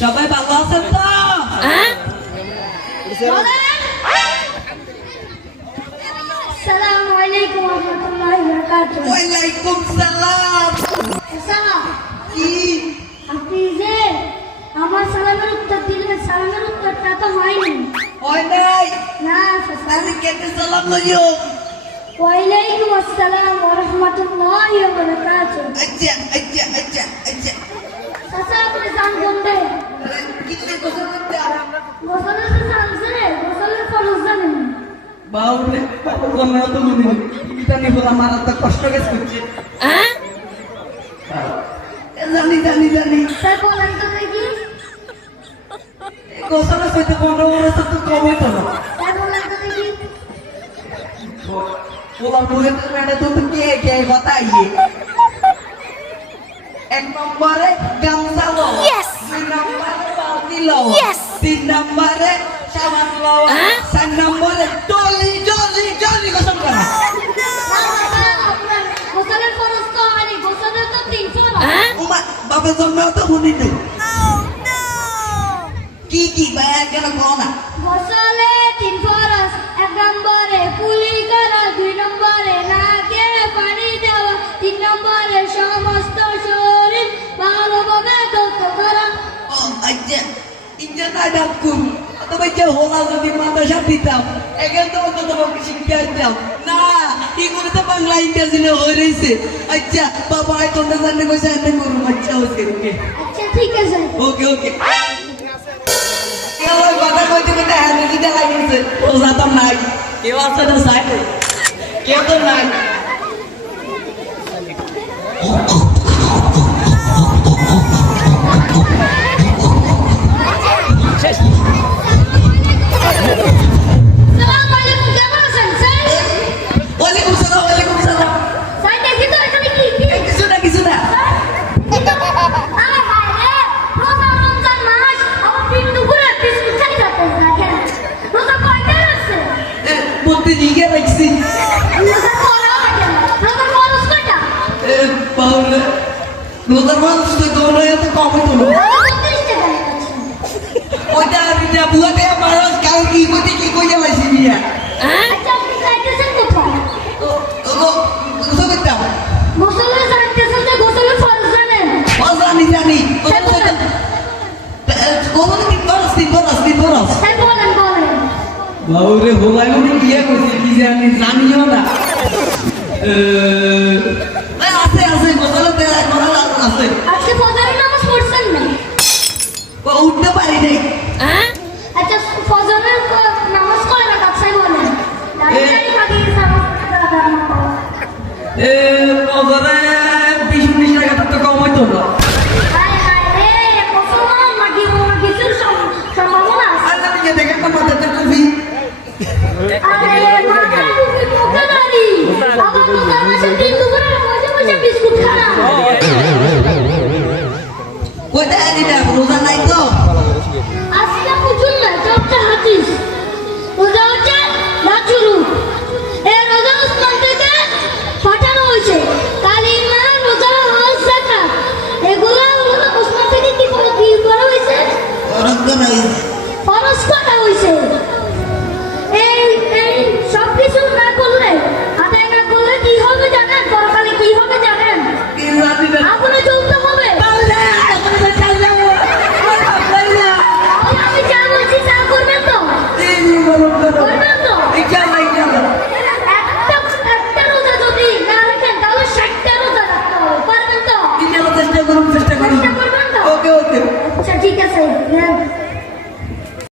সবাই ভালো আছেন তো? আসসালামু আলাইকুম ওয়া রাহমাতুল্লাহি ওয়া বারাকাতুহু। ওয়ালাইকুম সালাম। সালাম। কি আপনি যে আমার সালামের উত্তর দিলেন, সালামের উত্তরটা তো হয়নি। হয় নাই? না তাহলে কেটে সালাম লইও। ওয়ালাইকুম আসসালাম ওয়া রাহমাতুল্লাহি ওয়া বারাকাতুহু। আচ্ছা আচ্ছা আচ্ছা আচ্ছা। চাচা আপনি জান বলতে কিতনে গোসল করতে? গোসলের তো জানছে, গোসলের ফরজ জানেন। বাউরে কোন তো মনে এটা নি বলা মারা তো কষ্ট গেছে করছে। জানি জানি জানি। স্যার বলেন তো দেখি। গোসলের সাথে 15 বছর তো কমই তো না। স্যার বলেন তো দেখি। बोला मुझे तो मैंने तो क्या क्या बताइए एक नंबर है गमसा लो Yes. दो नंबर है बाल्टी लो Yes. तीन नंबर है सामान लो चार नंबर है डोली डोली डोली को समझा না বাবা, আপনার গোসলের ফরজ তো হয়নি, গোসলের তো 3 ফরজ। उमा बाबा जन्म तो हुनी नहीं की बाहर के ना कौन है গোসলে 3 ফরজ। 1 নম্বরে কুলি করা, 2 নম্বরে নাকে পানি দেওয়া, 3 নম্বরে সমস্ত শরীর ভালোভাবে ধৌত করা। ओ अच्छा engine ada kum atau baca hola jadi mata syaditam egen to to to শিক্ষা দাও না এগুলো তো বাংলা ইংরেজিতে হয়ে রইছে আচ্ছা বাবা আই তো না জানতে কইছে আমি করব আচ্ছা ওকে ওকে আচ্ছা ঠিক আছে। ওকে ওকে কেউ কথা কইতে কইতে হাতে দিতে লাগিছে ও জাতাম নাই কেউ আছে না সাইডে কেউ তো নাই আসসালামু আলাইকুম, কেমন আছেন স্যার? ওয়ালাইকুম সালাম স্যার দেখি তো এখানে কি কি? কিছু না আরে ভাই রে, রোজা রমজান মাস, আমার দিন দুপুরে বিস্কুট খাই যাচ্ছে দেখেন। রোজা কয়টা আছে? বলতে দিকে রাখছি রোজা করা লাগে না। রোজা ফরজ কয়টা? পাউলে রোজার মানুষ তো দৌড়ে এত কম হতো না আমি 32 টাকা নিচ্ছি। ওইটা বিটা বুয়াতে মানুষ কাউ কি করতে কি কই যাইছি বিয়া আচ্ছা আপনি যাইতেছেন কোথায়? ও ও তো করতাম গোসলে যাইতেছেন যে গোসলের ফরজ জানেন? ও জানি ও স্যার বলেন। কোন কি বরস স্যার বলেন বলেন। বাউরে হোলাই মনে বিয়া করছে কি জানিও না আছে গোসলতে করা আছে আজকে ফজরের নামাজ পড়ছেন না? ও উঠতে পারি নাই আচ্ছা ফজরের নামাজ কয় রাকাত স্যার বলেন? দাঁড়িয়ে ভাগিয়ে নামাজ পড়তে দাঁড়ানো। ওজরে 20-19 টাকা তো কম হইতো না হায় হায় রে, মুসলমান নাকি কিছুর সম্ভাবনা আছে? আর তুমি দেখেন তো মাথাতে টুপি আরে মাথায় টুপি, মুখে দাড়ি, আবার রোজার মাসে দিন দুপুরে বসে বসে বিস্কুট খানা। কোথায় আনি না রোজা নাই তো আজকে বুঝুন না, এটা হচ্ছে হাদিস। রোজা হচ্ছে রাজুরু। এই রোজা উসমান থেকে পাঠানো হয়েছে। কালিমা, রোজা, হজ, যাকাত এগুলো উসমান থেকে কি করা হয়েছে? রক্ত নাই ফরজ করা হয়েছে। এই এই সব কিছু না করলে, আদায় না করলে কি হবে জানেন? পরকালে কি হবে জানেন? কি জানি না আগুনে জ্বলতে হবে। তাহলে আমি যা বলছি তা করবেন তো? করবেন তো? একটা রোজা যদি না রাখেন তাহলে 60টা রোজা রাখতে হবে। পারবেন তো? চেষ্টা করুন চেষ্টা করবেন তো? ওকে ওকে আচ্ছা ঠিক আছে।